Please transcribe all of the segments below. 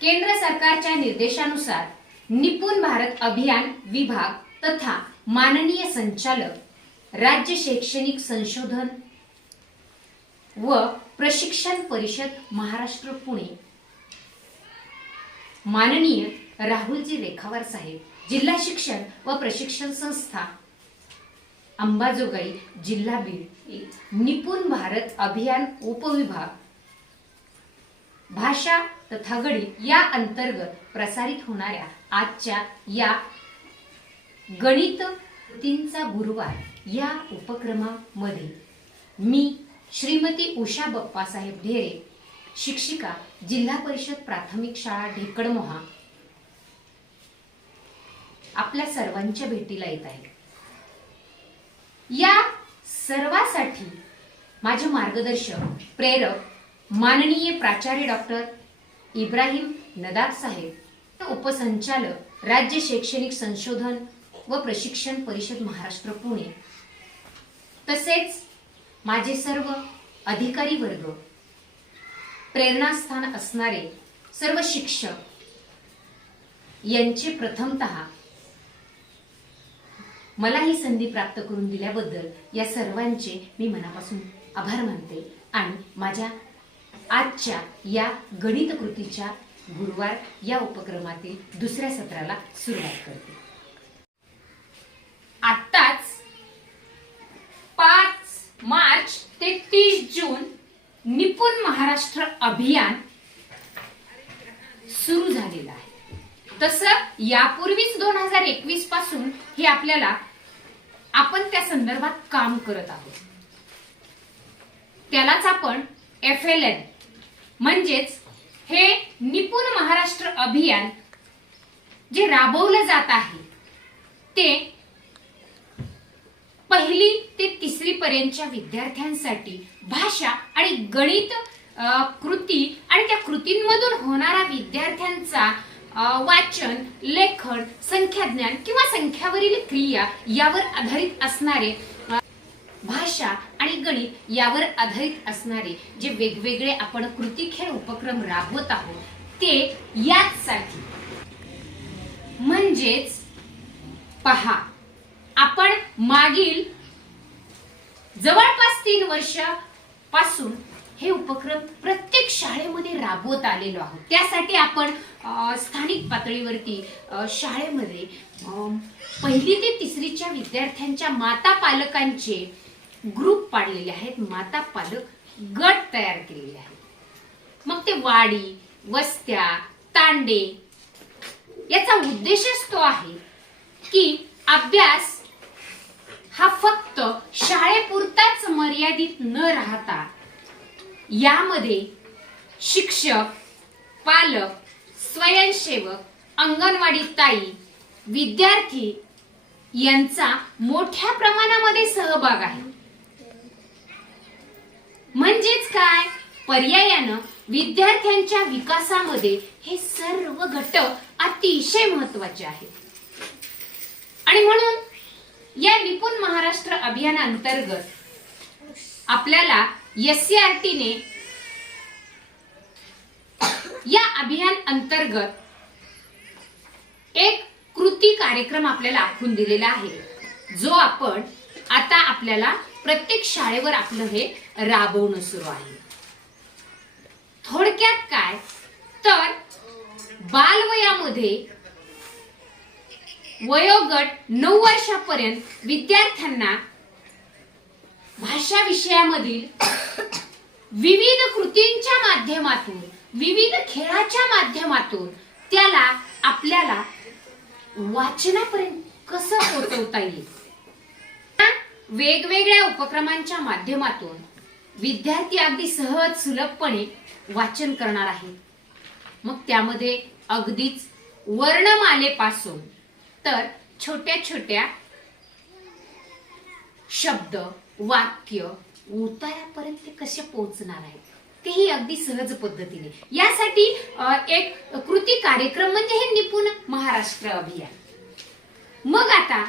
केंद्र सरकारच्या निर्देशानुसार निपुण भारत अभियान विभाग तथा माननीय संचालक राज्य शैक्षणिक संशोधन व प्रशिक्षण परिषद महाराष्ट्र पुणे माननीय राहुलजी रेखावार साहेब, जिल्हा शिक्षण व प्रशिक्षण संस्था अंबाजोगाई, जिल्हा बीड, निपुण भारत अभियान उपविभाग भाषा तथा गणित या अंतर्गत प्रसारित होणाऱ्या आजच्या या गणित कृतींचा गुरुवार या उपक्रमामध्ये मी श्रीमती उषा बप्पासाहेब ढेरे, शिक्षिका, जिल्हा परिषद प्राथमिक शाळा ढेकड़मोहा, आपल्या सर्वांच्या भेटीला येत आहे। या सर्वासाठी माझे मार्गदर्शक प्रेरक माननीय प्राचार्य डॉक्टर इब्राहिम नदाब साहेब, उपसंचालक राज्य शैक्षणिक संशोधन व प्रशिक्षण परिषद महाराष्ट्र पुणे, तसेच माझे सर्व अधिकारी वर्ग, प्रेरणास्थान असणारे सर्व शिक्षक यांचे प्रथमतः मला ही संधी प्राप्त करून दिल्याबद्दल या सर्वांचे मी मनापासून आभार मानते आणि माझ्या आजच्या या गणित कृतीच्या गुरुवार या उपक्रमातील दुसऱ्या सत्राला सुरुवात करते। आत्ताच 5 मार्च ते 30 जून निपुण महाराष्ट्र अभियान सुरू झालेलं आहे। तसं यापूर्वीच 2021 पासून हे आपण त्या संदर्भात काम करत आहोत। त्यालाच आपण FLN म्हणजेच हे निपुण महाराष्ट्र अभियान जे राबवलं जात आहे ते 1ली ते 3री पर्यंतच्या विद्यार्थ्यांसाठी भाषा आणि गणित कृती आणि त्या कृतींमधून होणारा विद्यार्थ्यांचा वाचन, लेखन, संख्याज्ञान किंवा संख्यावरील क्रिया यावर आधारित असणारे, भाषा आणि गणित यावर आधारित असणारे जे वेगवेगळे आपण कृती खेळ उपक्रम राबवत आहोत ते यासाठी म्हणजेच पहा, आपण मागील जवळपास 3 वर्षापासून हे उपक्रम प्रत्येक शाळेमध्ये राबवत आलेलो आहोत। त्यासाठी आपण स्थानिक पातळीवरती शाळेमध्ये 1ली ते 3रीच्या विद्यार्थ्यांच्या माता पालकांचे ग्रुप पाडलेले आहेत, माता पालक गट तयार केलेले आहेत। मग ते वाडी, वस्त्या, तांडे, याचा उद्देशच तो आहे की अभ्यास हा फक्त शाळेपुरताच मर्यादित न राहता यामध्ये शिक्षक, पालक, स्वयंसेवक, अंगणवाडी ताई, विद्यार्थी यांचा मोठ्या प्रमाणामध्ये सहभाग आहे। म्हणजेच काय, पर्यायानं विद्यार्थ्यांच्या विकासामध्ये हे सर्व घटक अतिशय महत्त्वाचे आहेत। आणि म्हणून या निपुण महाराष्ट्र अभियानांतर्गत आपल्याला SCERT ने या अभियान अंतर्गत एक कृती कार्यक्रम आपल्याला आखून दिलेला आहे, जो आपण आता आपल्याला प्रत्येक शाळेवर आपलं हे राबवणं सुरू आहे। थोडक्यात काय तर बालवयामध्ये वयोगट 9 वर्षापर्यंत विद्यार्थ्यांना भाषा विषयामधील विविध कृतींच्या माध्यमातून, विविध खेळाच्या माध्यमातून त्याला आपल्याला वाचनापर्यंत कसं पोहोचवता येईल, वेगवेगळ्या उपक्रमांच्या माध्यमातून विद्यार्थी अगदी सहज सुलभपणे वाचन करणार आहेत। मग त्यामध्ये अगदीच वर्णमालेपासून तर छोट्या छोट्या शब्द, वाक्य, उतारापर्यंत ते कसे पोहोचणार आहेत तेही अगदी सहज पद्धतीने। यासाठी एक कृती कार्यक्रम म्हणजे हे निपुण महाराष्ट्र अभियान। मग आता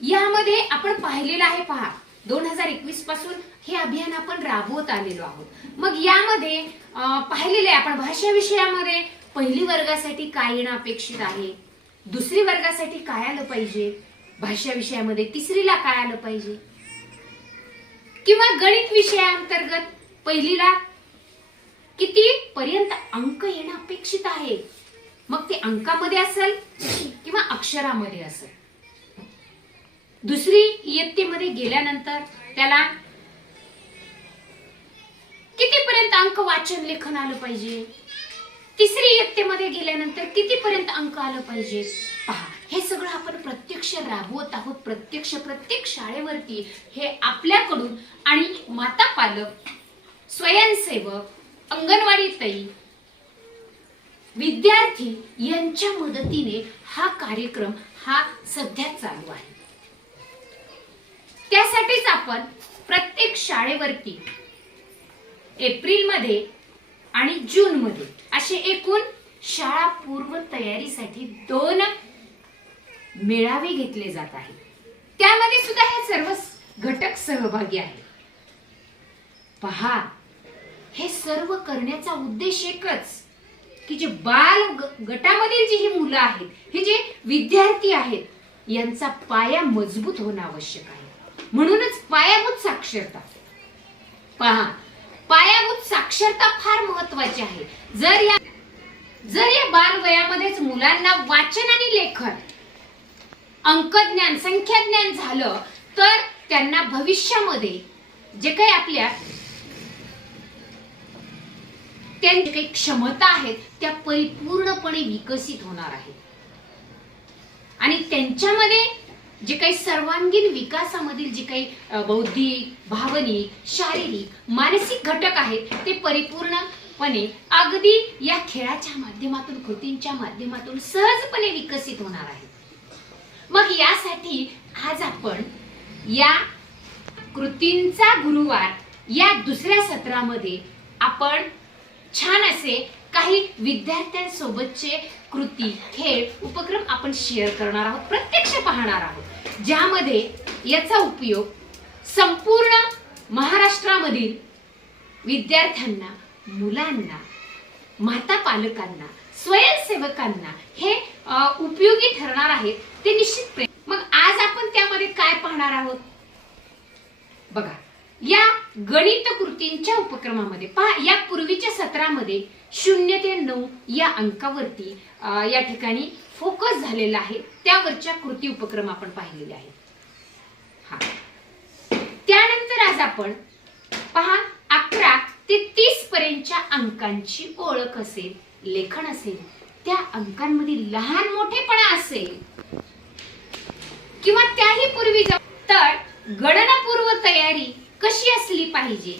यामध्ये आपण पाहिलेलं आहे, पहा 2021 पासून हे अभियान आपण राबवत आलेलो आहोत। मग यामध्ये पाहिलेले आपण भाषा विषयामध्ये पहिली वर्गासाठी काय येणं अपेक्षित आहे, दुसरी वर्गासाठी काय आलं पाहिजे, भाषा विषयामध्ये तिसरीला काय आलं पाहिजे, किंवा गणित विषयाअंतर्गत पहिलीला किती पर्यंत अंक येणं अपेक्षित आहे, मग ते अंकामध्ये असेल किंवा अक्षरामध्ये असेल. दुसरी इयत्तेमध्ये गेल्यानंतर त्याला कितीपर्यंत अंक वाचन लेखन आलं पाहिजे, तिसरी इयत्तेमध्ये गेल्यानंतर कितीपर्यंत अंक आलं पाहिजे. पहा, हे सगळं आपण प्रत्यक्ष राबवत आहोत. प्रत्येक शाळेवरती हे आपल्याकडून आणि माता पालक, स्वयंसेवक, अंगणवाडी ताई, विद्यार्थी यांच्या मदतीने हा कार्यक्रम हा सध्या चालू आहे. त्यासाठीच आपण प्रत्येक शाळेवरती एप्रिलमध्ये आणि जूनमध्ये असे एकूण शाळा पूर्व तयारीसाठी 2 मेळावे घेतले जात आहेत. त्यामध्ये सुद्धा हे सर्व घटक सहभागी आहेत. पहा, हे सर्व करण्याचा उद्देश एकच की जे बाल गटामधील जी ही मुलं आहेत, हे जे विद्यार्थी आहेत, यांचा पाया मजबूत होणं आवश्यक आहे. म्हणूनच पायाभूत साक्षरता. पहा, पायाभूत साक्षरता फार महत्वाची आहे. जर या बाल वयामध्येच मुलांना वाचन आणि लेखन, अंकज्ञान, संख्याज्ञान झालं तर त्यांना भविष्यामध्ये जे काही आपल्या त्यांची काही क्षमता आहेत त्या परिपूर्णपणे विकसित होणार आहेत. आणि त्यांच्यामध्ये जे काही सर्वांगीण विकासामधील जे काही बौद्धिक, भावनिक, शारीरिक, मानसिक घटक आहेत ते परिपूर्णपणे अगदी या खेळाच्या माध्यमातून, कृतींच्या माध्यमातून सहजपणे विकसित होणार आहेत. मग यासाठी आज आपण या कृतींचा गुरुवार या दुसऱ्या सत्रामध्ये आपण छान असे काही विद्यार्थ्यांसोबतचे कृती, खेळ, उपक्रम आपण शेअर करणार आहोत, प्रत्यक्ष पाहणार आहोत, ज्यामध्ये याचा उपयोग संपूर्ण महाराष्ट्रामधील विद्यार्थ्यांना, मुलांना, माता पालकांना, स्वयंसेवकांना हे उपयोगी ठरणार आहेत. ते निश्चित. मग आज आपण त्यामध्ये काय पाहणार आहोत बघा. या गणित कृतींच्या उपक्रमामध्ये पहा, या पूर्वीच्या सत्रामध्ये 0 ते 9 या अंकावरती या ठिकाणी फोकस झालेला आहे. त्यावरच्या कृती उपक्रम आपण पाहिलेले आहेत. हा, त्यानंतर आज आपण पहा 11 ते 30 पर्यंतच्या अंकांची ओळख असेल, लेखन असेल, त्या अंकांमधील लहान मोठेपणा असेल किंवा त्याही पूर्वी तर गणनापूर्व तयारी कशी असली पाहिजे,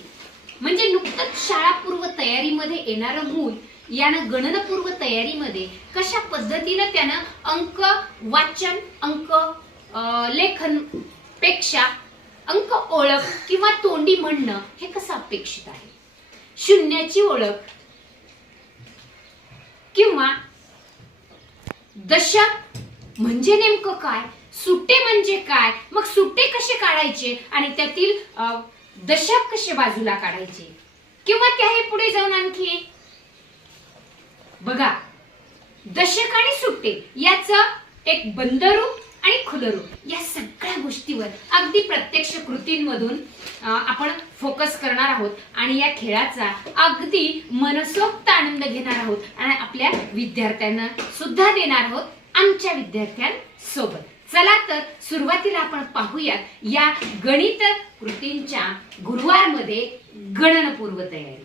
म्हणजे नुकतंच शाळापूर्व तयारीमध्ये येणारं मूल यानं गणनापूर्व तयारीमध्ये कशा पद्धतीनं त्यानं अंक वाचन, अंक लेखन पेक्षा अंक ओळख किंवा तोंडी म्हणणं हे कसं अपेक्षित आहे. शून्याची ओळख किंवा दशक म्हणजे नेमकं काय, सुट्टे म्हणजे काय, मग सुट्टे कसे काढायचे आणि त्यातील दशक कसे बाजूला काढायचे, किंवा त्याही पुढे जाऊन आणखी बघा दशक आणि सुट्टे याचं एक बंद रूप आणि खुलं रूप, या सगळ्या गोष्टीवर अगदी प्रत्यक्ष कृतींमधून आपण फोकस करणार आहोत आणि या खेळाचा अगदी मनसोक्त आनंद घेणार आहोत आणि आपल्या विद्यार्थ्यांना सुद्धा देणार आहोत आमच्या विद्यार्थ्यांसोबत. चला तर सुरुवातीला आपण पाहूयात या गणित कृतींच्या गुरुवारमध्ये गणनपूर्व तयारी.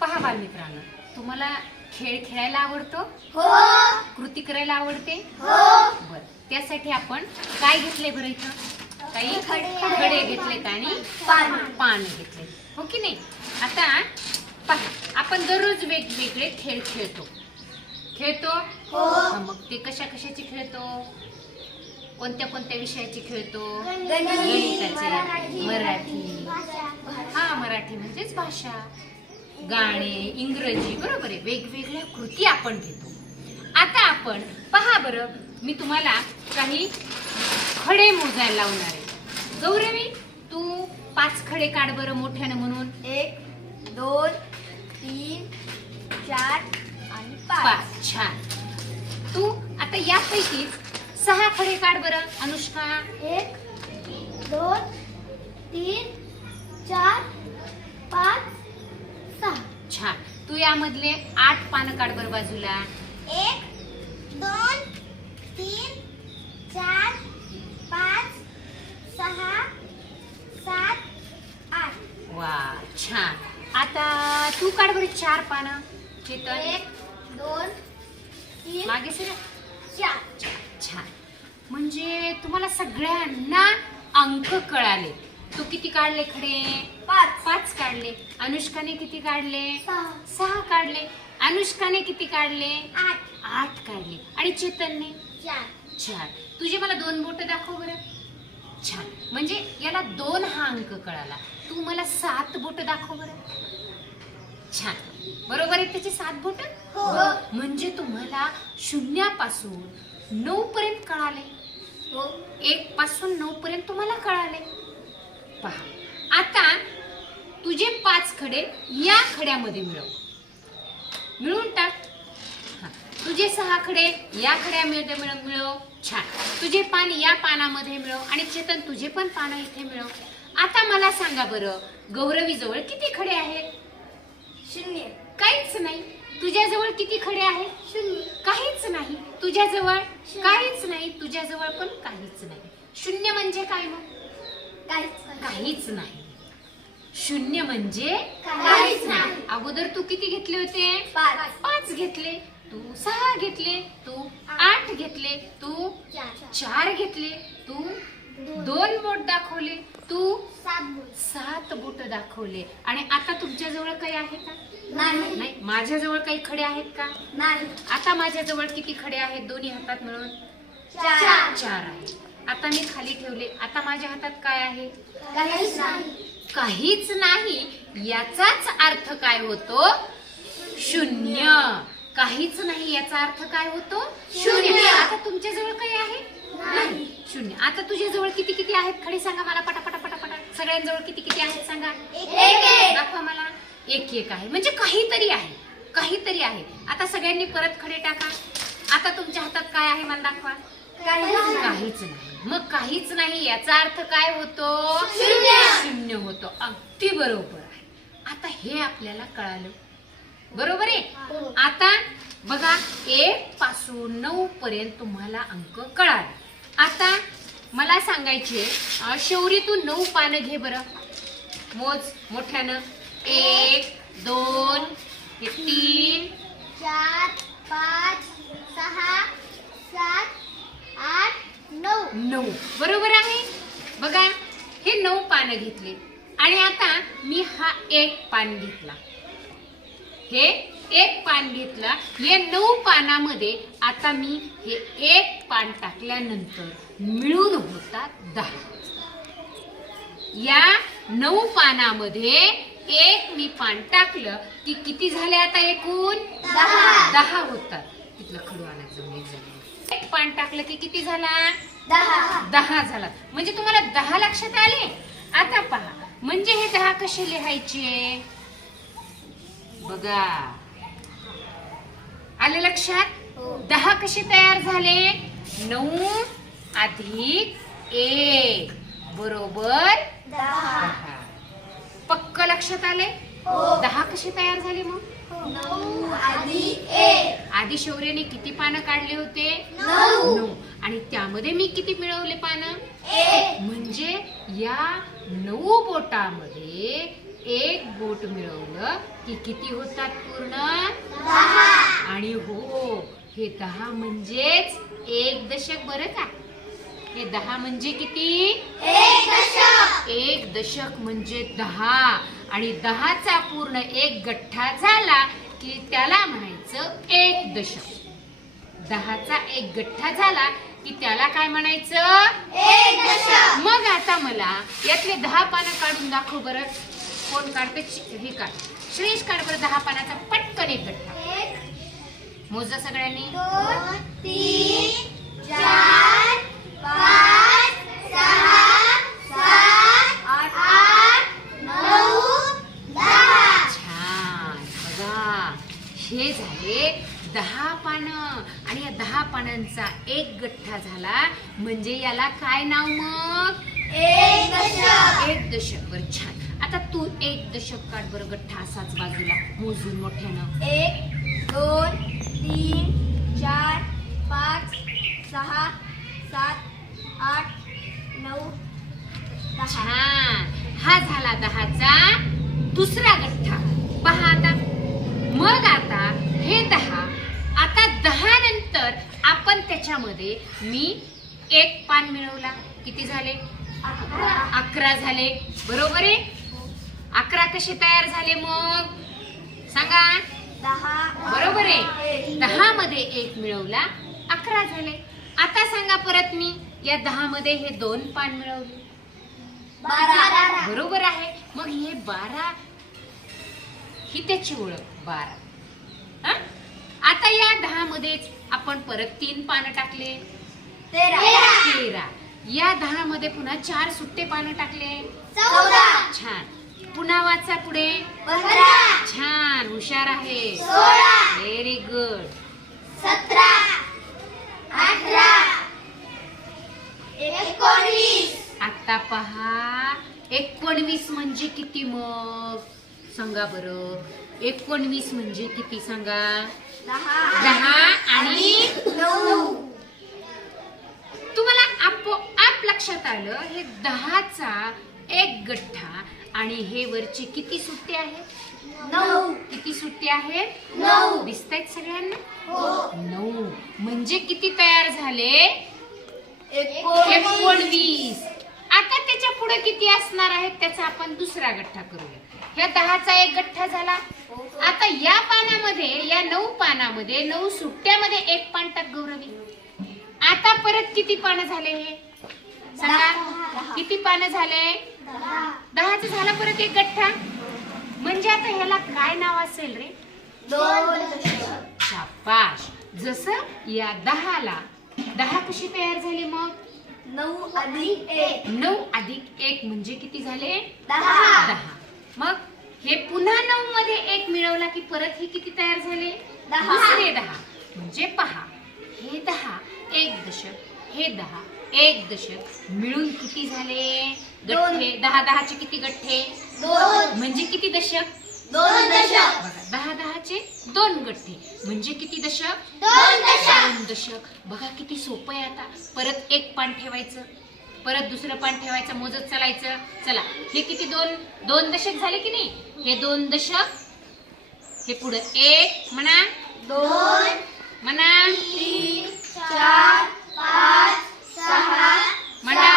पहा बालमित्रांनो, तुम्हाला खेळ खेळायला आवडतो? हो. कृती करायला आवडते? हो. बर, त्यासाठी आपण काय घेतले बरं इथं? काही खडे घेतलेत आणि पान घेतले, हो की नाही? आता पहा, आपण दररोज वेगवेगळे खेळ खेळतो. हो. मग ते कशा कशाचे खेळतो? कोणत्या कोणत्या विषयाची खेळतो? गणिताचे, मराठी. हा, मराठी म्हणजेच भाषा, गाणे, इंग्रजी, बरोबर आहे. वेगवेगळ्या कृती आपण घेतो. आता आपण पहा बरं, मी तुम्हाला काही खडे मोजायला लावणार आहे. गौरवी, तू 5 खडे काढ बरं मोठ्यानं म्हणून. 1 2 3 4 आणि 5. छान. तू आता यापैकी 6 खडे काढ बरं अनुष्का. 1 2 3 4 5 6. छान. तू यामधले 8 पानं काढ बरं बाजूला. 1 2 3 4 5 6 7 8. वा छान. आता तू काढ बरं 4 पानं चेतन. 1 2 3 मागे सर. 4. छान. म्हणजे तुम्हाला सगळ्यांना अंक कळाले. तू किती काढले खडे? 5 काढले. अनुष्काने किती काढले? 6 काढले. अनुष्काने किती काढले? 8 काढले. आणि चेतनने? 4. छान. तुझे मला 2 बोट दाखव बरं. छान. म्हणजे याला 2 हा अंक कळाला. तू मला 7 बोट दाखव बरं. छान. बरोबर आहे त्याची 7 बोट. हो. म्हणजे तुम्हाला 0 पासून 9 पर्यंत कळाले. 1 पासून 9 पर्यंत तुम्हाला कळाले. पहा आता तुझे 5 खडे या खड्यामध्ये मिळवून टाक. तुझे 6 खडे या खड्यामध्ये मिळव. छान. तुझे पान या पानामध्ये मिळव. आणि चेतन तुझे पण पानं इथे मिळव. आता मला सांगा बरं गौरवी जवळ किती खडे आहेत? 0. काहीच नाही. तुझ्याजवळ किती खडे आहेत? 0. काहीच नाही. तुझ्याजवळ काहीच नाही. तुझ्याजवळ पण काहीच नाही. 0 म्हणजे काय मग? काहीच नाही. 0 म्हणजे काहीच नाही. अगोदर तू किती घेतले होते? 5 घेतले. तू 6 घेतले. तू 8 घेतले. तू 4 घेतले. तू 2 बोट दाखवले. तू 7 बोट दाखवले. आणि आता तुमच्याजवळ काही आहे का? नाही. माझ्याजवळ काही खडे आहेत का? नाही. आता माझ्याजवळ किती खडे आहेत दोन्ही हातात मिळून? 4 आहे. आता मी खाली ठेवले. आता माझ्या हातात काय आहे? काहीच नाही. याचाच अर्थ काय होतो? 0. काहीच नाही याचा अर्थ काय होतो? 0. आता तुमच्याजवळ काही आहे? नाही. 0. आता तुझ्याजवळ किती किती आहेत खडे सांगा मला पटापटा पटापटा. सगळ्यांजवळ किती किती आहेत सांगा. दाखवा मला. 1 आहे. म्हणजे काहीतरी आहे. काहीतरी आहे. आता सगळ्यांनी परत खडे टाका. आता तुमच्या हातात काय आहे मला दाखवा. काहीच नाही. मग काहीच नाही याचा अर्थ काय होतो? 0 होतो. अगदी बरोबर आहे. आता हे आपल्याला कळालं. बरोबर आहे. आता बघा 1 पासून 9 पर्यंत तुम्हाला अंक कळाले. आता मला सांगायचे शौरी तू 9 पानं घे बरं. मोज मोठ्यानं. 1 2 3 4 5 6 7 8 9. बरोबर आहे. बघा हे 9 पानं घेतले. आणि आता मी हा 1 पान घेतला. हे 1 पान घेतला. या 9 पानामध्ये आता मी हे 1 पान टाकल्यानंतर मिळून होतात 10. या 9 पानामध्ये 1 मी पान टाकलं की किती झाले आता एकूण? 10 होतात. तिथलं खडू आणायचं. 1 पान टाकलं की किती झाला? 10 झाला. म्हणजे तुम्हाला 10 लक्षात आले. आता पहा म्हणजे हे 10 कसे लिहायचे बघा. आले लक्षात? 10 कसे तयार झाले? 9 अधिक 1 बरोबर 10. पक्क लक्षात आले? 10 कसे तयार झाले मग? 9 अधिक 1. आधी शौर्याने किती पानं काढले होते? 9. आणि त्यामध्ये मी किती मिळवले पानं? 1. म्हणजे या 9 बोटामध्ये 1 बोट मिळवलं की किती होतात पूर्ण? 10. आणि हो हे 10 म्हणजेच 1 दशक बरं का. हे 10 म्हणजे किती? 1 दशक. 1 दशक म्हणजे 10. आणि 10चा पूर्ण 1 गठ्ठा झाला की त्याला म्हणायचं 1 दशक. 10चा 1 गठ्ठा झाला की त्याला काय म्हणायचं? 1 दशक. मग आता मला यातले 10 पानं काढून दाखव बरं. कोण काढते? हे काढ. श्रेष काढ बरं 10 पानाचा पटकन 1 गठ्ठा. 1 मोजा सगळ्यांनी. 2 3 4 5 6 7 8 9 10. छान. बघा हे झाले 10 पानं आणि या 10 पानांचा एक गठ्ठा झाला म्हणजे याला काय नाव मग? एक दशक. एक दशक. बरं, छान. आता तू एक दशक काढ बरं गठ्ठा असाच बाजूला मोजून मोठ्यानं. 1 2 3 4 5 6 7 8 9 10. छान. हा झाला 10चा दुसरा गठ्ठा. पहा आता. मग आता हे 10, आता 10 नंतर आपण त्याच्यामध्ये मी एक पान मिळवला. किती झाले? 11 झाले. बरोबर आहे. 11 कसे तयार झाले मग सांगा? 10. बरोबर आहे. 10 मध्ये एक मिळवला, 11 झाले. आता सांगा परत मी या 10 मध्ये हे 2 पान मिळवले. 12. बरोबर आहे. मग हे 12 ही त्याची ओळख. 12. आता या 10 मध्येच आपण परत 3 पानं टाकले. 13. या 10 मध्ये पुन्हा 4 सुट्टे पानं टाकले. 14. छान. पुन्हा वाचा पुढे. 15. छान. हुशार आहे. 16. Very good. 17. 18. 19. आता पहा 19 म्हणजे किती मग सांगा बरं? 19 म्हणजे किती सांगा? 10 आणि 9. तुम्हाला आपोआप लक्षात आलं हे 10चा एक गठ्ठा आणि हे वरचे किती सुट्टे आहेत? 9. किती सुट्टे आहेत? 9. दिसतायत सगळ्यांना? हो. 9 म्हणजे किती तयार झाले? 19. 19. आता त्याच्या पुढे किती असणार आहेत त्याचा आपण दुसरा गठ्ठा करूया. ह्या 10चा एक गठ्ठा झाला. आता या पानामध्ये, या 9 पानामध्ये 9 सुट्ट्यामध्ये एक पान टाक गौरवी. आता परत किती पानं झाले हे सांगा? 10. किती पानं झाले? 10चा झाला परत एक गठ्ठा. म्हणजे आता ह्याला काय नाव असेल रे? 2 दशक. शाबाश. जसं या 10ला 10 कशी तयार झाली मग? 9 अधिक 1. 9 अधिक 1 म्हणजे किती झाले? 10. 10. मग हे पुन्हा 9 मध्ये एक मिळवला की परत हे किती तयार झाले? 10. दुसरे 10. म्हणजे पहा हे 10 एक दशक, हे 10 एक दशक मिळून किती झाले गठ्ठे? 10 10चे किती गठ्ठे? 2. म्हणजे किती दशक? 2 दशक. बघा 10 10चे 2 गठ्ठे म्हणजे किती दशक? 2 दशक. 2 दशक. बघा किती सोपं आहे. आता परत एक पान ठेवायचं, परत दुसरं पान ठेवायचं, मोजत चालायचं. चला हे किती? 2 दशक झाले की नाही? हे 2 दशक. हे पुढे 1 म्हणा, 2 म्हणा, 3 4 5 6 म्हणा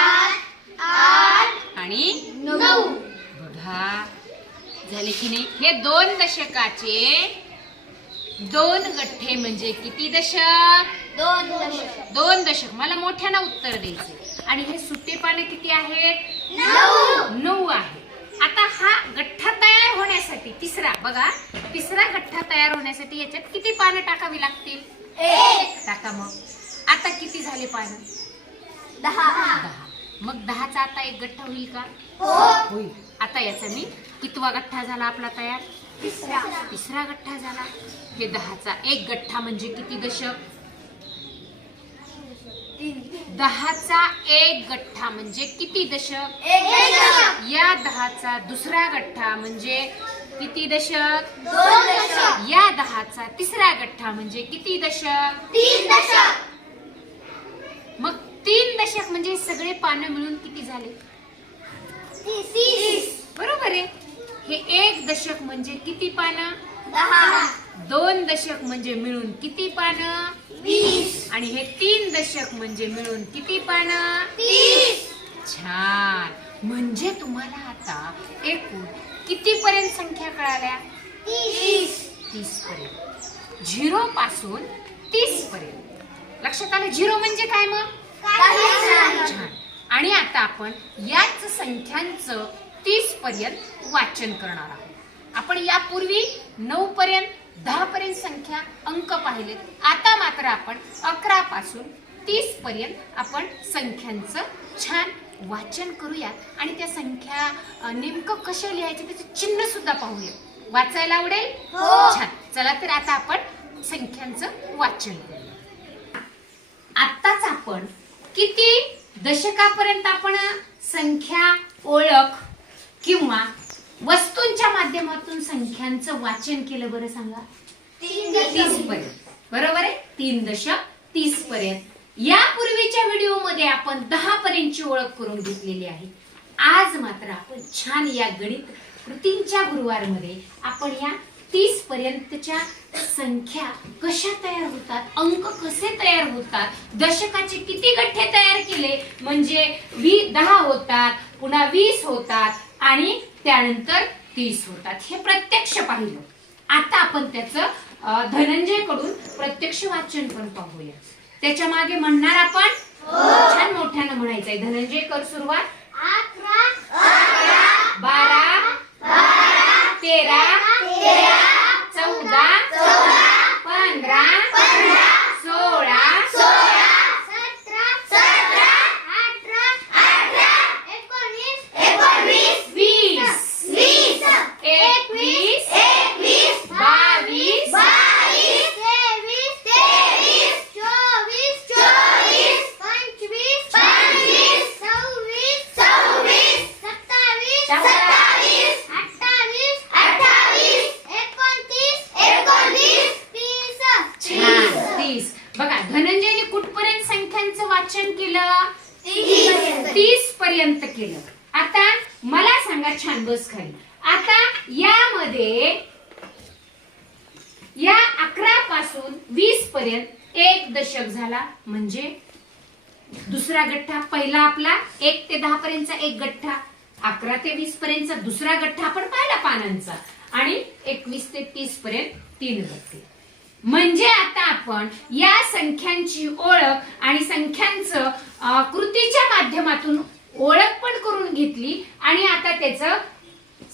8 आणि 9. बघा झाले की नाही? हे 2 दशकाचे 2 गठ्ठे म्हणजे किती दशक? 2 दशक. 2 दशक. मला मोठ्यानं उत्तर द्यायचे. आणि हे सुट्टे पाने किती आहेत? 9 आहे. आता हा गठ्ठा तयार होण्यासाठी तिसरा गठ्ठा तयार होण्यासाठी याच्यात किती पानं टाकावी लागतील? 1. टाका मग. आता किती झाले पानं? 10. 10. मग 10चा आता एक गठ्ठा होईल का? हो. होईल. आता याचा मी कितवा गठ्ठा झाला आपला तयार? तिसरा. तिसरा गठ्ठा झाला. हे 10चा एक गठ्ठा म्हणजे किती दशक? 3. 10चा एक गठ्ठा म्हणजे किती दशक? 1 दशक. या 10चा दुसरा गठ्ठा म्हणजे किती दशक? 2 दशक. या 10चा तिसरा गठ्ठा म्हणजे किती दशक? 3 दशक. मग 3 दशक म्हणजे सगळे पानं मिळून किती झाले? 30. बरोबर आहे. हे 1 दशक म्हणजे किती पानं? 10. 2 दशक म्हणजे मिळून किती पानं? 20. आणि हे 3 दशक म्हणजे मिळून किती पानं? 30. छान. म्हणजे तुम्हाला आता एकूण किती पर्यंत संख्या कळाल्या? 30. 30 पर्यंत. 0 पासून 30 पर्यंत. लक्षात आलं? 0 म्हणजे काय मग? काहीच नाही. छान. आणि आता आपण याच संख्यांचं 30 पर्यंत वाचन करणार आहोत. आपण यापूर्वी 9 पर्यंत 10 पर्यंत संख्या अंक पाहिलेत. आता मात्र आपण 11 पासून 30 पर्यंत आपण संख्यांचं छान वाचन करूया आणि त्या संख्या नेमकं कशा लिहायचं त्याचं चिन्ह सुद्धा पाहूया. वाचायला आवडेल? हो. छान. चला तर आता आपण संख्यांचं वाचन केलं. आत्ताच आपण किती दशकापर्यंत आपण संख्या ओळख किंवा वस्तूंच्या माध्यमातून संख्यांचं वाचन केलं बरं सांगा? 30 पर्यंत. बरोबर आहे? 3 दशक 30 पर्यंत. यापूर्वीच्या व्हिडिओमध्ये आपण 10 पर्यंतची ओळख करून घेतलेली आहे. आज मात्र आपण छान या गणित कृतींच्या गुरुवारमध्ये आपण या 30 पर्यंतच्या संख्या कशा तयार होतात, अंक कसे तयार होतात, दशकाचे किती गठ्ठे तयार केले म्हणजे 10 होतात, पुन्हा 20 होतात आणि त्यानंतर 30 होतात, हे प्रत्यक्ष पाहिलं. आता आपण त्याचं धनंजय कडून प्रत्यक्ष वाचन पण पाहूया. त्याच्या मागे म्हणणार आपण छान मोठ्यानं म्हणायचंय. धनंजय कर सुरुवात. 12 13 14 15 16 बघा धनंजयने कुठपर्यंत संख्यांचं वाचन केलं? 30 पर्यंत केलं. आता मला सांगा, छान बस खाली. आता यामध्ये या 11 पासून 20 पर्यंत एक दशक झाला म्हणजे दुसरा गठ्ठा. पहिला आपला 1 ते 10 पर्यंतचा एक गठ्ठा, 11 ते 20 पर्यंतचा दुसरा गठ्ठा आपण पाहिला पानांचा, आणि 21 ते 30 पर्यंत 3 गठ्ठे. म्हणजे आता आपण या संख्यांची ओळख आणि संख्यांचं कृतीच्या माध्यमातून ओळख पण करून घेतली आणि आता त्याचं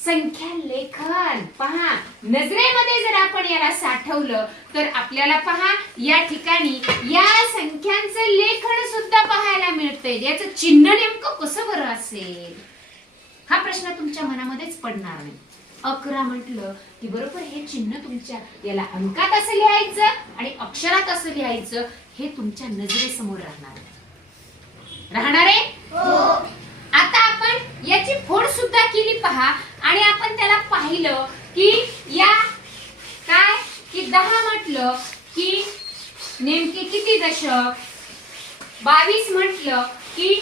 संख्या लेखन पहा. नजरेमध्ये जर आपण याला साठवलं तर आपल्याला पहा या ठिकाणी या संख्यांचं लेखन सुद्धा पाहायला मिळतंय. याचं चिन्ह नेमकं कसं बरं असेल हा प्रश्न तुमच्या मनामध्येच पडणार नाही. 11 म्हटलं की बरोबर हे चिन्ह तुमच्या याला अंकात असं लिहायचं आणि अक्षरात असं लिहायचं, हे तुमच्या नजरेसमोर राहणार आहे. आता आपण याची फोड सुद्धा केली पहा आणि आपण त्याला पाहिलं की या काय की 10 म्हटलं की नेमके किती दशक, 22 म्हटलं की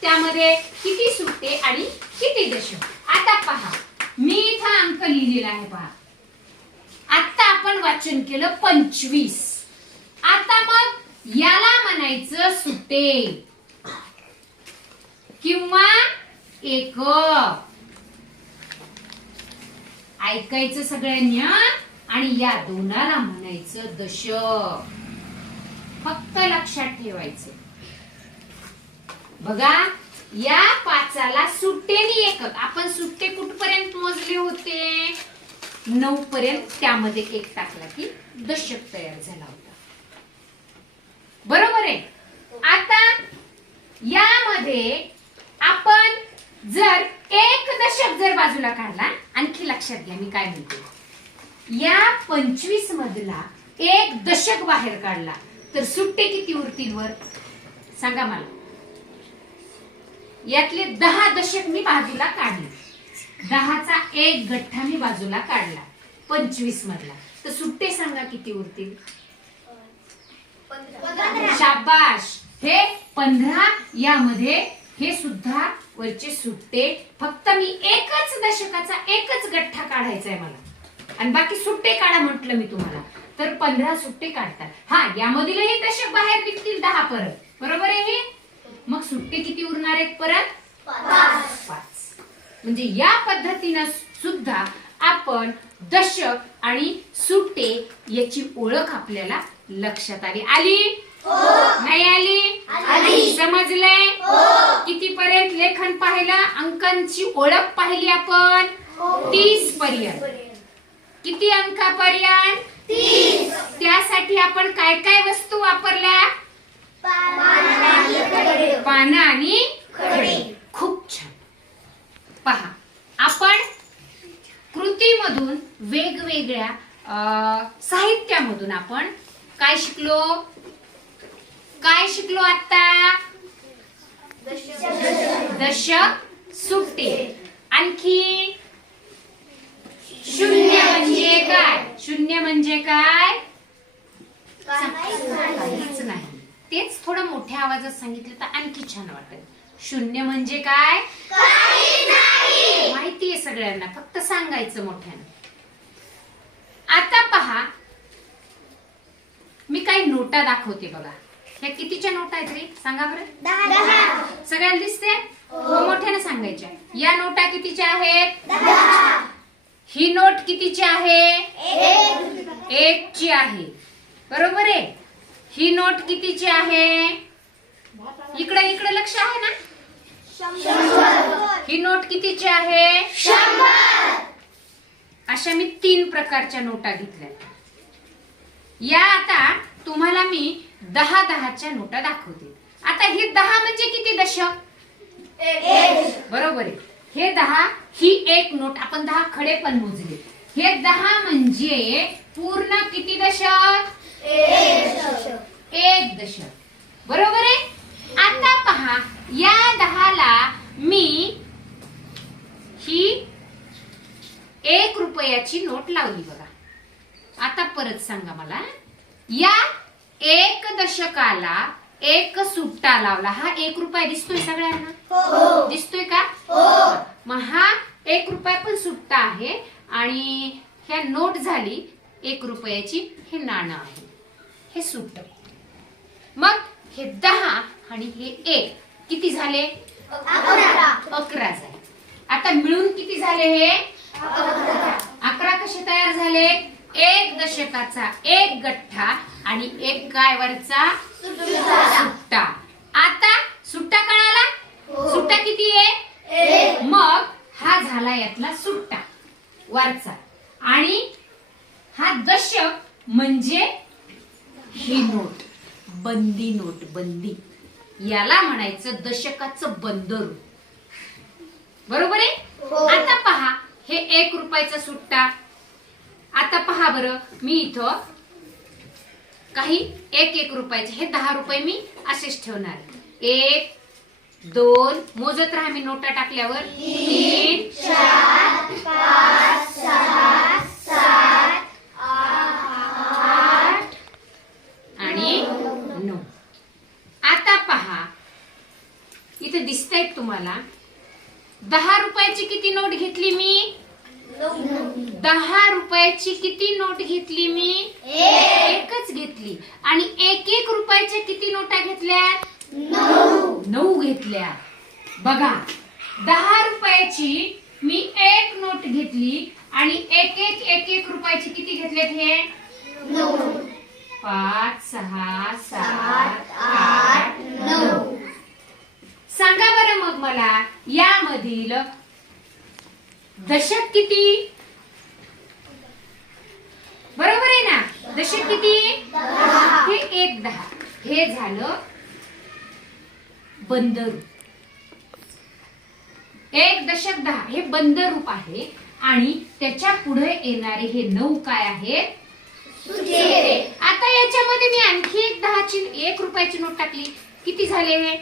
त्यामध्ये किती सुट्टे आणि किती दशक. आता पहा मी इथं अंक लिहिलेला आहे पहा. आता आपण वाचन केलं 25. आता मग याला म्हणायचं सुट्टे किंवा एकक. ऐकायचं सगळ्यांनी आणि या दोनाला म्हणायचं दशक. फक्त लक्षात ठेवायचं. बघा या 5ला सुट्टेनी एकक. आपण सुट्टे कुठपर्यंत मोजले होते? 9 पर्यंत. त्यामध्ये 1 टाकला की दशक तयार झाला होता. बरोबर आहे. आता यामध्ये आपण जर 1 दशक जर बाजूला काढला, आणखी लक्षात घ्या मी काय म्हणते. या 25 मधला 1 दशक बाहेर काढला तर सुट्टे किती उरतील वर सांगा मला? यातले 10 दशक मी बाजूला काढले, 10चा 1 गठ्ठा मी बाजूला काढला 25 मधला, तर सुट्टे सांगा किती उरतील? 15. शाबाश. हे 15. यामध्ये हे सुद्धा वरचे सुट्टे. फक्त मी 1च दशकाचा 1च गठ्ठा काढायचा आहे मला आणि बाकी सुट्टे काढा म्हटलं मी तुम्हाला, तर 15 सुट्टे काढतात. हा यामधील हे दशक बाहेर निघतील 10 परत. बरोबर आहे हे? मग सुट्टे किती उरणार आहेत परत? 5. म्हणजे या पद्धतीने सुद्धा आपण दशक आणि सुट्टे याची ओळख आपल्याला लक्षात आली. नाही आली? समजलंय? किती पर्यंत लेखन पाहिलं? अंकांची ओळख पाहिली आपण 30 पर्यंत. किती अंकापर्यंत? 30. त्यासाठी आपण काय काय वस्तू वापरल्या? पानं आणि खडे. खूप छान. पहा आपण कृतीमधून वेगवेगळ्या साहित्यामधून आपण काय शिकलो आता? दशक सुट्टे. आणखी शून्य म्हणजे काय? शून्य म्हणजे काय? काहीच नाही. तेच थोडं मोठ्या आवाजात सांगितलं तर आणखी छान वाटेल. शून्य म्हणजे काय? माहितीये सगळ्यांना, फक्त सांगायचं मोठ्यानं. आता पहा, मी काही नोटा दाखवते बघा. ह्या कितीच्या नोटा आहेत रे? सांगा बरं. 10. सगळ्यांना दिसते? मोठ्यानं सांगायच्या. या नोटा कितीच्या आहेत? 10. ही नोट कितीची आहे? 1 ची आहे. बरोबर आहे. ही नोट कितीची आहे? इकडे लक्ष आहे ना? 100. ही नोट कितीची आहे? 100. अशा मी 3 प्रकारच्या नोटा घेतल्या. या आता तुम्हाला मी 10-10च्या नोटा दाखवते. आता हे 10 म्हणजे किती दशक? 1. बरोबर आहे. हे 10, ही एक नोट, आपण 10 खडे पण मोजले. हे 10 म्हणजे पूर्ण किती दशक? 1 दशक. बरोबर आहे. आता पहा, या 10ला मी ही 1 रुपयाची नोट लावली बघा. आता परत सांगा मला, या 1 दशकाला 1 सुट्टा लावला. हा 1 रुपया दिसतोय सगळ्यांना? दिसतोय का? मग हा 1 रुपया पण सुट्टा आहे आणि ह्या नोट झाली 1 रुपयाची. हे नाणं आहे, हे सुट्ट. मग हे 10 आणि हे 1 किती झाले? 11 झाले. आता मिळून किती झाले हे? 11 कसे तयार झाले? 1 दशकाचा 1 गठ्ठा आणि 1 काय वरचा? सुट्टा. आता सुट्टा कळाला? सुट्टा किती आहे? मग हा झाला यातला सुट्टा वरचा. आणि हा दशक म्हणजे ही नोट, बंदी नोट. बंदी, याला म्हणायचं दशकाचं बंदर. बरोबर आहे. आता पहा, हे 1 रुपयाचा सुट्टा. आता पहा बरं, मी इथं काही 1 रुपयाचे हे 10 रुपये मी असेच ठेवणार. 1, 2 मोजत राहा मी नोटा टाकल्यावर. 3, 4, 5, 6, 7, 8 आणि 9. आता पहा, इथे दिसतायत तुम्हाला 10 रुपयाची किती नोट घेतली मी? 10 रुपयाची किती नोट घेतली मी? 1च घेतली. आणि 1 रुपयाच्या किती नोटा घेतल्या? 9 घेतल्या. बघा, 10 रुपयाची मी 1 नोट घेतली आणि 1 रुपयाची किती घेतल्यात हे? 5, 6, 7, 8, 9. सांगा बरं मग मला, यामधील दशक किती? बरोबर आहे ना? दशक किती? हे 1 10. हे झालं बंद रूप. 1 दशक 10 हे बंद रूप आहे. आणि त्याच्या पुढे येणारे हे 9 काय आहेत? आता याच्यामध्ये मी आणखी 1 रुपयाची नोट टाकली. किती झाले हे?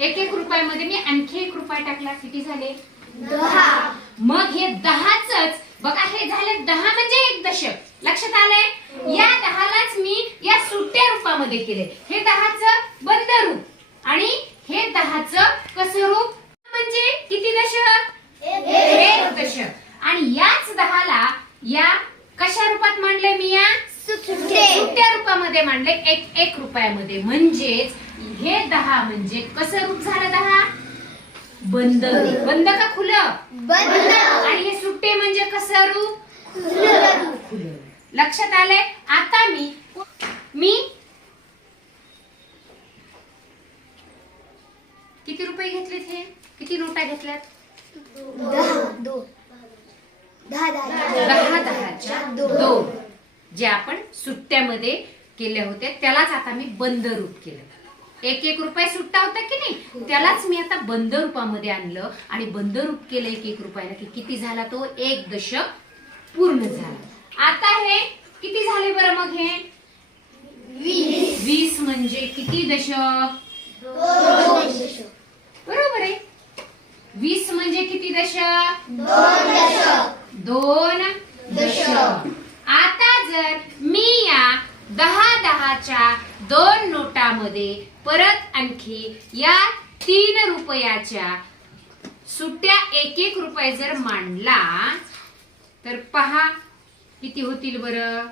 1 रुपयामध्ये मी आणखी 1 रुपया टाकला. किती झाले? 10. मग हे 10च बघा, हे झाले 10 म्हणजे 1 दशक. लक्षात आलंय? या 10लाच मी या सुट्ट्या रूपामध्ये केले. हे 10चं बंद रूप आणि हे 10चं कसं रूप? म्हणजे किती दशक? 1 दशक. आणि याच 10ला या कशा रूपात मांडले मी? या सुट्ट्या रूपामध्ये मांडले 1 रुपयामध्ये. म्हणजेच हे 10 म्हणजे कसं रूप झालं? 10 बंद. बंद का खुलं? बंद. आणि हे सुट्टे म्हणजे कसं रूप? खुलं. लक्षात आलंय? आता मी किती रुपये घेतलेत? हे किती नोटा घेतल्यात? 10-10च्या 2 जे आपण सुट्ट्यामध्ये केल्या होत्या त्यालाच आता मी बंद रूप केलं. 1 रुपया सुट्टा होता की नाही, त्यालाच मी आता बंद रूपामध्ये आणलं आणि बंद रूप केलं 1 रुपयाला की किती झाला तो? 1 दशक पूर्ण झाला. आता हे किती झाले बरं मग हे 20 म्हणजे किती दशक? 2 दशक. बरोबर आहे. 20 म्हणजे किती दशक? 2 दशक. 2 दशक. आता जर मी या 10-10च्या 2 नोटामध्ये परत आणखी या 3 रुपयाच्या सुट्ट्या 1-1 रुपये जर मांडला तर पहा किती होतील बरं?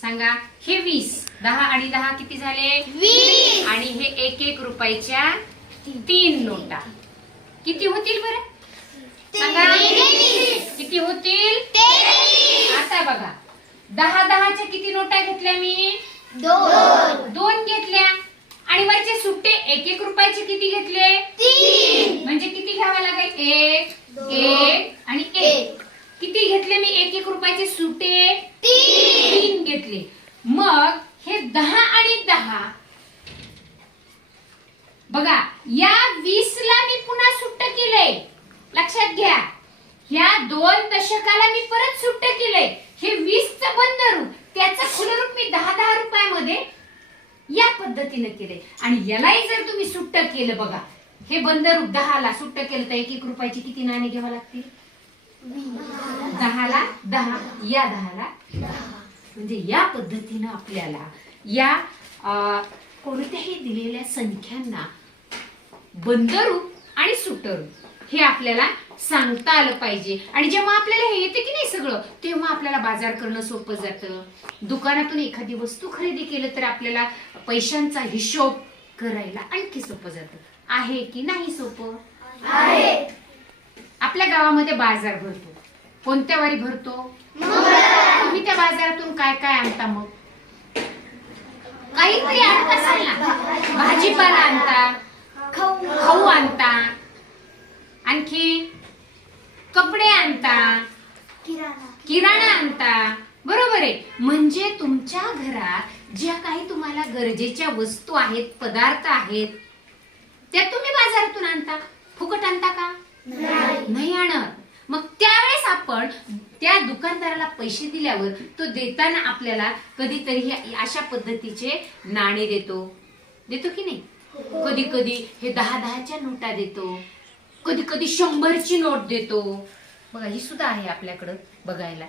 सांगा. हे 20, 10 आणि 10 किती झाले? 20. आणि हे 1-1 रुपयाच्या 3 नोटा किती होतील बरं? सांगा. 23. किती होतील? 23. आता बघा, 10-10च्या किती नोटा घेतल्या मी? 2. 2 घेतल्या. आणि वरचे सुट्टे 1-1 रुपयाचे किती घेतले? 3. म्हणजे किती घ्यावं लागेल? 1, 2, 1 आणि 1. 1. किती घेतले मी 1-1 रुपयाचे सुट्टे? 3. 3 घेतले. मग हे 10 आणि 10 बघा, या 20 ला मी पुन्हा सुट्ट केलंय. लक्षात घ्या, ह्या 2 दशकाला मी परत सुट्ट केलंय. हे 20चं बंद रूप, त्याचं खुलं रूप मी 10-10 रुपयामध्ये या पद्धतीने केले. आणि यालाही जर तुम्ही सुट्ट केलं, बघा हे बंद रूप 10 ला सुट्ट केलं तर 1-1 रुपयाची किती नाणी घ्यावं लागतील? 10 ला 10, या 10 ला 10. म्हणजे या पद्धतीनं आपल्याला या कोणत्याही दिलेल्या संख्यांना बंदरूप आणि सुट्टरूप हे आपल्याला सांगता आलं पाहिजे. आणि जेव्हा आपल्याला हे येते की नाही सगळं, तेव्हा आपल्याला बाजार करणं सोपं जातं. दुकानातून एखादी वस्तू खरेदी केलं तर आपल्याला पैशांचा हिशोब करायला आणखी सोपं जातं. आहे की नाही सोपं? आहे. आपल्या गावामध्ये बाजार भरतो. कोणत्या वारी भरतो? तुम्ही त्या बाजारातून काय काय आणता? मग काहीतरी आणत असाल ना. भाजीपाला आणता, खाऊ आणता, आणखी कपडे आणता, किराणा आणता. बरोबर आहे. म्हणजे तुमच्या घरात ज्या काही तुम्हाला गरजेच्या वस्तू आहेत, पदार्थ आहेत, त्या तुम्ही बाजारातून आणता. फुकट आणता का? नाही आणत. मग त्यावेळेस आपण त्या दुकानदाराला पैसे दिल्यावर तो देताना आपल्याला कधीतरी अशा पद्धतीचे नाणे देतो की नाही? कधी कधी हे 10-10च्या नोटा देतो, कधी कधी 100ची नोट देतो. बघा, ही सुद्धा आहे आपल्याकडं बघायला.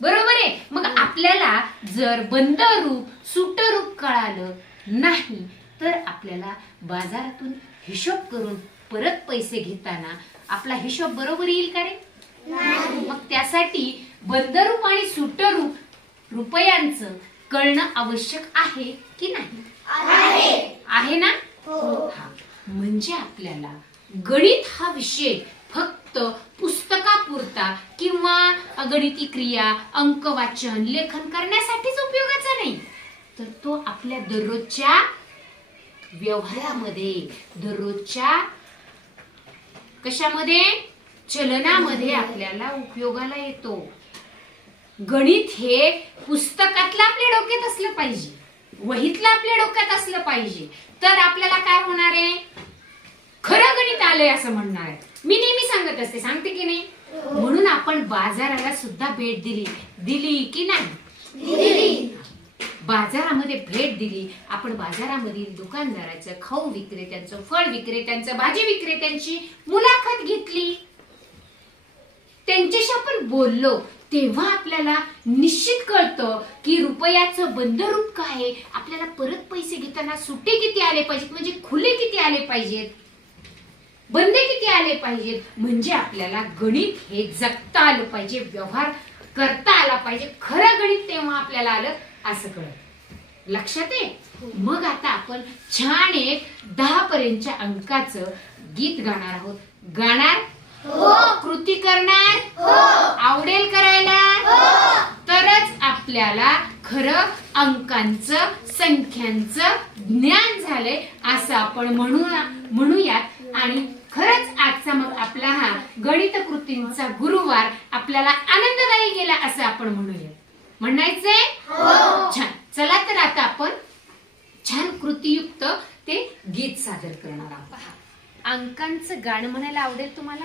बरोबर आहे. मग आपल्याला जर बंद रूप सुट्ट रूप कळालं नाही तर आपल्याला बाजारातून हिशोब करून परत पैसे घेताना आपला हिशोब बरोबर येईल का रे? मग त्यासाठी बंदरूप आणि सुट्टरूप रुपयांचं कळणं आवश्यक आहे की नाही? आहे ना? हा. म्हणजे आपल्याला गणित हा विषय फक्त पुस्तकापुरता किंवा गणिती क्रिया, अंक वाचन, लेखन करण्यासाठीच उपयोगाचा नाही, तर तो आपल्या दररोजच्या व्यवहारामध्ये, दररोजच्या कशामध्ये? चलनामध्ये आपल्याला उपयोगाला येतो. गणित हे पुस्तकातलं आपल्या डोक्यात असलं पाहिजे, वहीतलं आपल्या डोक्यात असलं पाहिजे, तर आपल्याला काय होणार आहे? खरं गणित आलंय असं म्हणणार आहे. मी नेहमी सांगत असते, सांगते की नाही? म्हणून आपण बाजाराला सुद्धा भेट दिली की नाही? बाजारामध्ये भेट दिली. आपण बाजारामधील दुकानदाराचं, खाऊ विक्रेत्यांचं, फळ विक्रेत्यांचं, भाजी विक्रेत्यांची मुलाखत घेतली, त्यांच्याशी आपण बोललो, तेव्हा आपल्याला निश्चित कळतं की रुपयाचं बंदरूप काय आहे. आपल्याला परत पैसे घेताना सुट्टे किती आले पाहिजेत, म्हणजे खुले किती आले पाहिजेत, बंदे किती आले पाहिजेत. म्हणजे आपल्याला गणित हे जगता आलं पाहिजे, व्यवहार करता आला पाहिजे. खरं गणित तेव्हा आपल्याला आलं असं कळत. लक्षात आहे? मग आता आपण छान एक 10 पर्यंतच्या अंकाचं गीत गाणार आहोत. गाणार? कृती करणार? आवडेल करायला? तरच आपल्याला खरं अंकांचं, संख्यांचं ज्ञान झालंय असं आपण म्हणूयात. आणि खरंच आजचा मग आपला हा गणित कृतींचा गुरुवार आपल्याला आनंददायी गेला असं आपण म्हणूया. म्हणायचंय? छान. चला तर आता आपण छान कृतीयुक्त ते गीत सादर करणार आहोत. अंकांचं गाणं म्हणायला आवडेल तुम्हाला?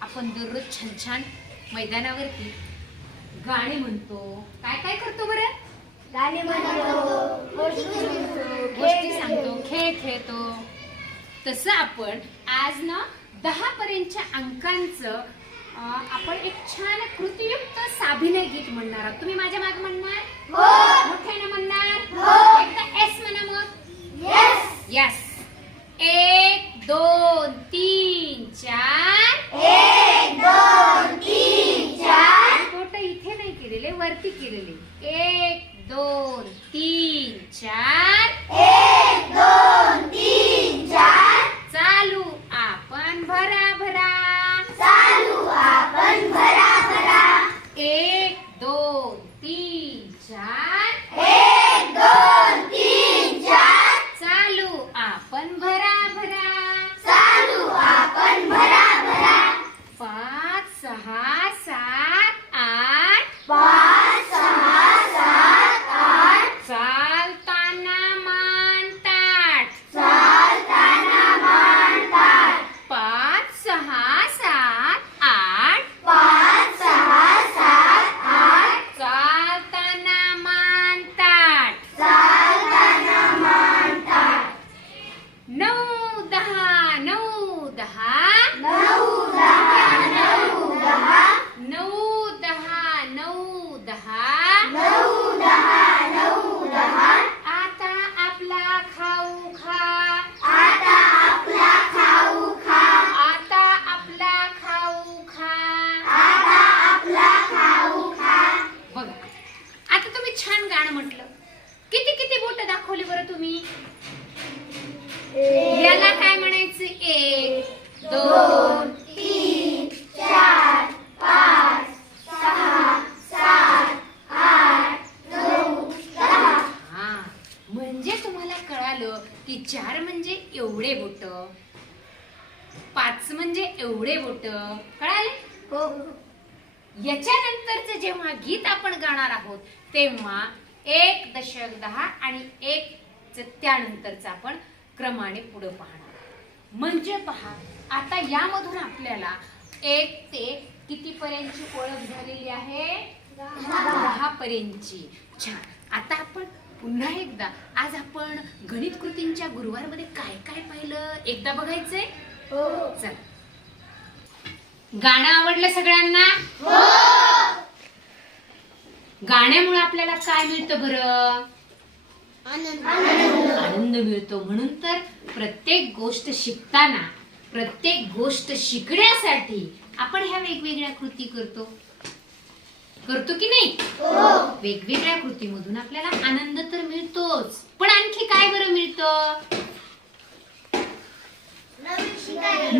आपण दररोज छान छान मैदानावरती गाणे म्हणतो, काय काय करतो बरं? गाणे म्हणतो, गोष्टी सांगतो, खेळ खेळतो. तसं आपण आज ना 10 पर्यंतच्या अंकांचं आपण एक छान कृतीयुक्त साभिनय गीत म्हणणार आहोत. तुम्ही माझ्या मागे म्हणणार? हो. मोठ्याने म्हणणार? हो. एकदा एस म्हणा मग. यस. यस. 1 2 3 4. 1 2 3 4. बोट इथे नाही केलेले, वरती केलेले. 1 2 3 4. 1 2 3 4. चालू आपण भराभरा. चालू आपण भराभरा. 1 2 3 4. 1 2 3 4. चालू आपण भराभरा. चालू आपण भराभरा. 5 6 7 8. 5 6 7 8. चालताना मान ताठ. चालताना मान ताठ. 5 6 7 8. 5 6 7 8. चालताना मान ताठ. चालताना मान ताठ. 9 10 9 10. 9 10 9 10. 9 10 9 10. 9 10 9 10. आता आपला खाऊ खा. आता आपला खाऊ खा. आता आपला खाऊ खा. आता आपला खाऊ खा. बघा, आता तुम्ही छान गाणं म्हटलं. किती किती बोट दाखवली बरं तुम्ही? याला काय म्हणायचं? 1 2 3 4 5 6 7 8 9 10. हा, म्हणजे तुम्हाला कळालं की 4 म्हणजे एवढे बोट, 5 म्हणजे एवढे बोट. कळाले? हो. याच्यानंतरचं जेव्हा गीत आपण गाणार आहोत तेव्हा 1 दशक 10 आणि 1 त्यानंतरचं आपण क्रमाने पुढे पाहणार. म्हणजे पहा, आता यामधून आपल्याला 1 ते किती पर्यंतची ओळख झालेली आहे? 10 पर्यंतची. छान. आता आपण पुन्हा एकदा, आज आपण गणित कृतींच्या गुरुवारमध्ये काय काय पाहिलं एकदा बघायचंय. हो. चल, गाणं आवडलं सगळ्यांना? गाण्यामुळे आपल्याला काय मिळतं बरं? आनंद मिळतो. म्हणून तर प्रत्येक गोष्ट शिकताना, प्रत्येक गोष्ट शिकण्यासाठी आपण ह्या वेगवेगळ्या कृती करतो की नाही? वेगवेगळ्या कृतीमधून आपल्याला आनंद तर मिळतोच, पण आणखी काय बरं मिळतं?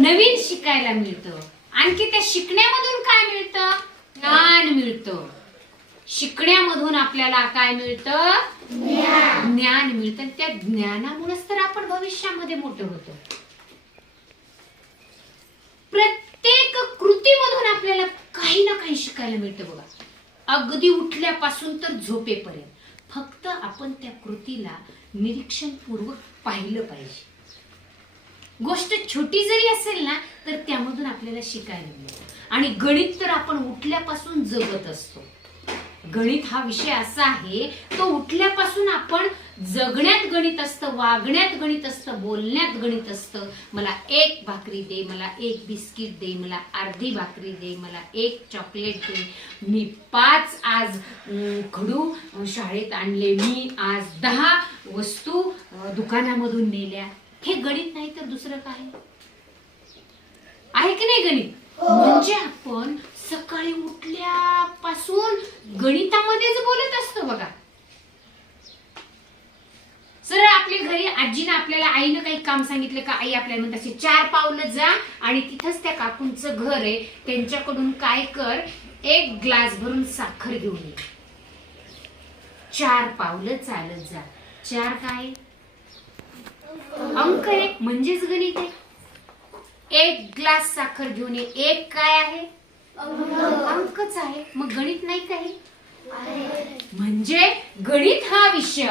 नवीन शिकायला मिळतं. आणखी त्या शिकण्यामधून काय मिळतं? ज्ञान मिळतं. शिकण्यामधून आपल्याला काय मिळतं? ज्ञान मिळतं. त्या ज्ञानामुळेच तर आपण भविष्यामध्ये मोठे होतो. प्रत्येक कृतीमधून आपल्याला काही ना काही शिकायला मिळतं बघा. अगदी उठल्यापासून तर झोपेपर्यंत. फक्त आपण त्या कृतीला निरीक्षणपूर्वक पाहिलं पाहिजे. गोष्ट छोटी जरी असेल ना तर त्यामधून आपल्याला शिकायला मिळतं. आणि गणित तर आपण उठल्यापासून जगत असतो. गणित हा विषय असा आहे, तो उठल्यापासून आपण जगण्यात गणित असतं, वागण्यात गणित असतं, बोलण्यात गणित असतं. मला 1 भाकरी दे, मला 1 बिस्किट दे, मला अर्धी भाकरी दे, मला 1 चॉकलेट दे, मी 5 आज खडू शाळेत आणले, मी आज 10 वस्तू दुकानामधून नेल्या. हे गणित नाही तर दुसरं काय आहे की नाही गणित? म्हणजे आपण सकाळी उठल्यापासून गणितामध्येच बोलत असतो बघा. सरळ आपल्या घरी आजीनं आपल्याला, आईनं काही काम सांगितलं का, आई आपल्याला म्हणत असे 4 पावलं जा आणि तिथंच त्या काकूंचं घर आहे, त्यांच्याकडून काय कर, 1 ग्लास भरून साखर घेऊन ये. 4 पावलं चालत जा. 4 काय? अंक आहे, म्हणजेच गणित आहे. 1 ग्लास साखर घेऊन ये. 1 काय आहे? अंकच आहे. मग गणित नाही काही? म्हणजे गणित हा विषय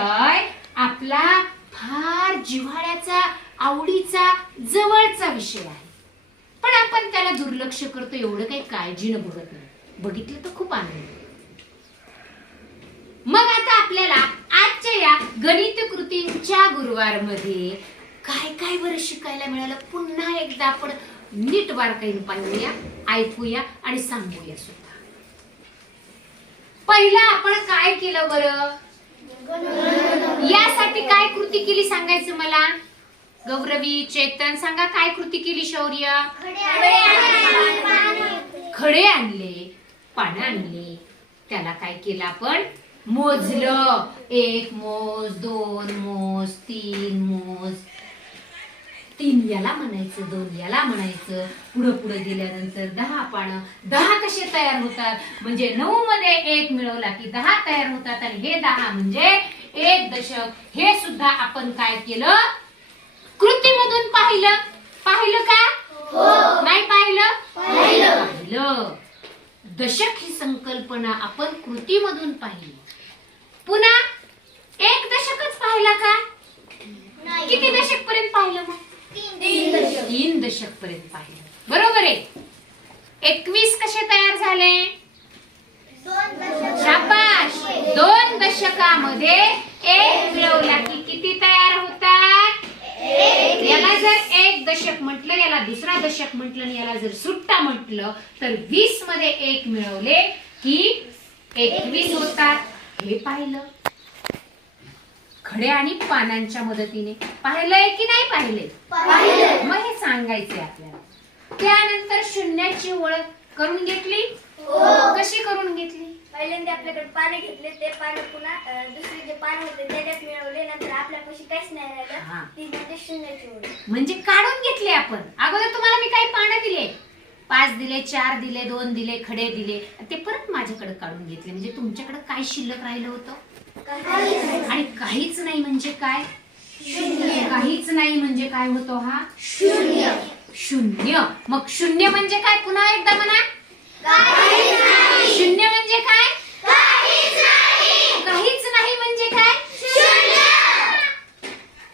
आपला फार जिव्हाळ्याचा, आवडीचा, जवळचा विषय आहे. पण आपण त्याला दुर्लक्ष करतो, एवढं काही काळजीनं बघत नाही. बघितलं तर खूप आनंद. मग आता आपल्याला आजच्या या गणित कृतींच्या गुरुवारमध्ये काय काय बरं शिकायला मिळालं पुन्हा एकदा आपण नीट बारकाईने पाहूया, ऐकूया आणि सांगूया सुद्धा. पहिला आपण काय केलं बरं, यासाठी काय कृती केली सांगायचं मला. गौरवी, चेतन सांगा काय कृती केली. शौर्य, खडे आणले, पानं आणले, त्याला काय केलं आपण मोजलं. 1 मोज, 2 मोज, 3 मोज. 3 याला म्हणायचं, 2 याला म्हणायचं. पुढे पुढे गेल्यानंतर 10 पानं. 10 कसे तयार होतात म्हणजे 9 मध्ये 1 मिळवला की 10 तयार होतात आणि हे 10 म्हणजे 1 दशक. हे सुद्धा आपण काय केलं कृतीमधून पाहिलं. पाहिलं का? नाही पाहिलं? पाहिलं. दशक ही संकल्पना आपण कृतीमधून पाहिली. पुन्हा 1 दशकच पाहिला का? किती दशक पर्यंत पाहिलं मग? 3 दशक पर्यंत पाहिलं. बरोबर आहे. 21 कसे तयार झाले? शाबाश. 2 दशकामध्ये 1 मिळवला की किती तयार होतात? याला जर 1 दशक म्हटलं, याला दुसरा दशक म्हटलं आणि याला जर सुट्टा म्हटलं तर 20 मध्ये 1 मिळवले की 21 होतात. हे पाहिलं. खडे आणि पानांच्या मदतीने पाहिलंय की नाही पाहिले? मग हे सांगायचे आपल्याला. त्यानंतर शून्याची ओळख करून घेतली. कशी करून घेतली? पहिल्यांदा आपल्याकडे पाने घेतले, ते पाने पुन्हा दुसरे जे पान होते त्याच्यात मिळवले, नंतर आपल्यापाशी काहीच नाही राहिलं. ती म्हणजे शून्याची ओळख. म्हणजे काढून घेतले आपण. अगोदर तुम्हाला मी काही पानं दिले, 5 दिले, 4 दिले, 2 दिले, खडे दिले, ते परत माझ्याकडे काढून घेतले. म्हणजे तुमच्याकडे काय शिल्लक राहिलं होतं? आणि काहीच नाही म्हणजे काय? काहीच नाही म्हणजे काय होतो हा? शून्य. मग शून्य म्हणजे काय? पुन्हा एकदा म्हणा. शून्य म्हणजे काय? काहीच नाही म्हणजे काय?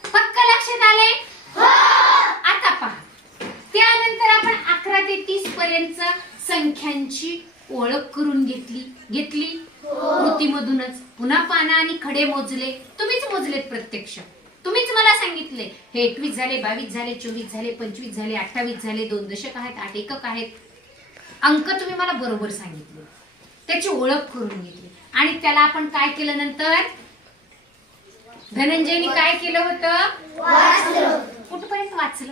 पक्क लक्षात आले? आता पहा. त्यानंतर आपण 11 ते 30 पर्यंत संख्यांची ओळख करून घेतली कृतीमधूनच. पुन्हा पानं आणि खडे मोजले. तुम्हीच मोजलेत प्रत्यक्ष. तुम्हीच मला सांगितले हे 21 झाले, 22 झाले, 24 झाले, 25 झाले, 28 झाले. 2 दशक आहेत, 8 एकक आहेत. अंक तुम्ही मला बरोबर सांगितले. त्याची ओळख करून घेतली आणि त्याला आपण काय केलं नंतर? धनंजयनी काय केलं होतं? कुठपर्यंत वाचलं?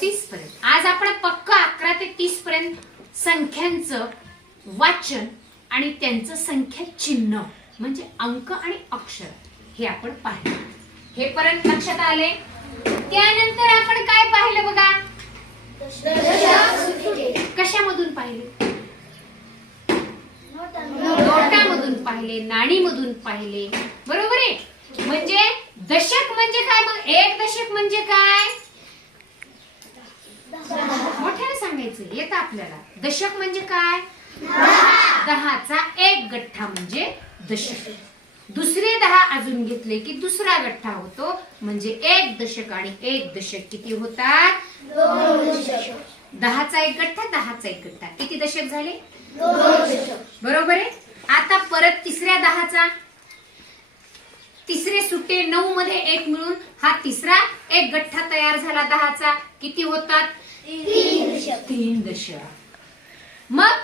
30 पर्यंत. आज आपण पक्क 11 ते 30 पर्यंत संख्यांचं वाचन आणि त्यांचं संख्या चिन्ह म्हणजे अंक आणि अक्षर हे आपण पाहिलं. हे पर्यंत लक्षात आले? त्यानंतर आपण काय पाहिलं बघा? कशामधून पाहिले? नोटामधून पाहिले, नाणीमधून पाहिले. बरोबर आहे. म्हणजे दशक म्हणजे काय? मग 1 दशक म्हणजे काय? मोठ्याने सांगायचं येतं आपल्याला. दशक म्हणजे काय? 10चा 1 गठ्ठा म्हणजे दशक. दुसरे 10 अजून घेतले की दुसरा गठ्ठा होतो म्हणजे 1 दशक आणि 1 दशक किती होतात? 2 दशक. 10चा 1 गठ्ठा, 10चा 1 गठ्ठा किती दशक झाले? 2 दशक. बरोबर आहे. आता परत तिसऱ्या 10चा, तिसरे सुट्टे 9 मध्ये 1 मिळून हा तिसरा 1 गठ्ठा तयार झाला 10चा. किती होतात? 3 दशक. मग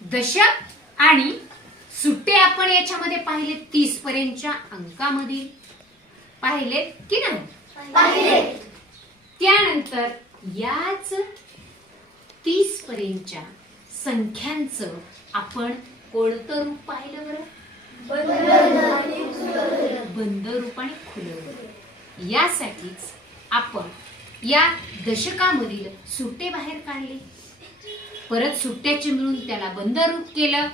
दशक आणि सुट्टे आपण याच्यामध्ये पाहिले 30 पर्यंतच्या अंकामध्ये पाहिलेत की नाही? पाहिले. त्यानंतर याच 30 पर्यंतच्या संख्यांचं आपण कोणतं रूप पाहिलं बरं? बंद रूप आणि खुलं रूप. यासाठीच आपण या दशकामधील सुट्टे बाहेर काढले. परत सुट्ट्याचे मिळून त्याला बंद रूप केलं.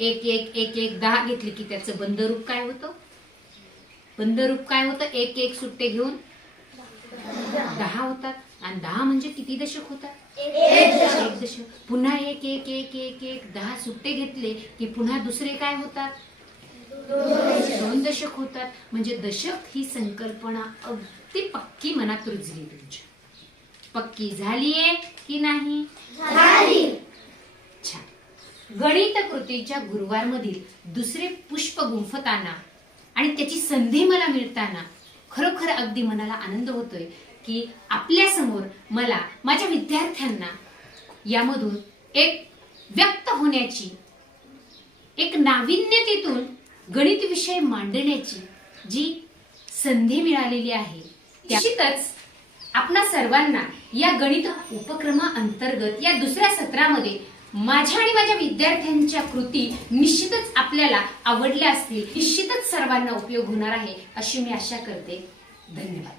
1 1 1 1 10 घेतली की त्याचं बंद रूप काय होतं? बंद रूप काय होतं? 1 1 सुट्टे घेऊन 10 होतात. आणि 10 म्हणजे किती दशक होतात? 1 दशक. पुन्हा 1 1 1 1 1 10 सुट्टे घेतले की पुन्हा दुसरे काय होतात? 2 दशक होतात. म्हणजे दशक ही संकल्पना अगदी पक्की मनात रुजली तुमच्या. पक्की झालीये की नाही? झाली. छान. गणित कृतीच्या गुरुवारमधील दुसरे पुष्प गुंफताना आणि त्याची संधी मला मिळताना खरोखर अगदी मनाला आनंद होतोय की आपल्या समोर मला माझ्या विद्यार्थ्यांना यामधून एक व्यक्त होण्याची, एक नाविन्यतेतून गणित विषय मांडण्याची जी संधी मिळालेली आहे. निश्चितच आपणा सर्वांना या गणित उपक्रमाअंतर्गत या दुसऱ्या सत्रामध्ये माझ्या आणि माझ्या विद्यार्थ्यांच्या कृती निश्चितच आपल्याला आवडल्या असतील. निश्चितच सर्वांना उपयोग होणार आहे अशी मी आशा करते. धन्यवाद.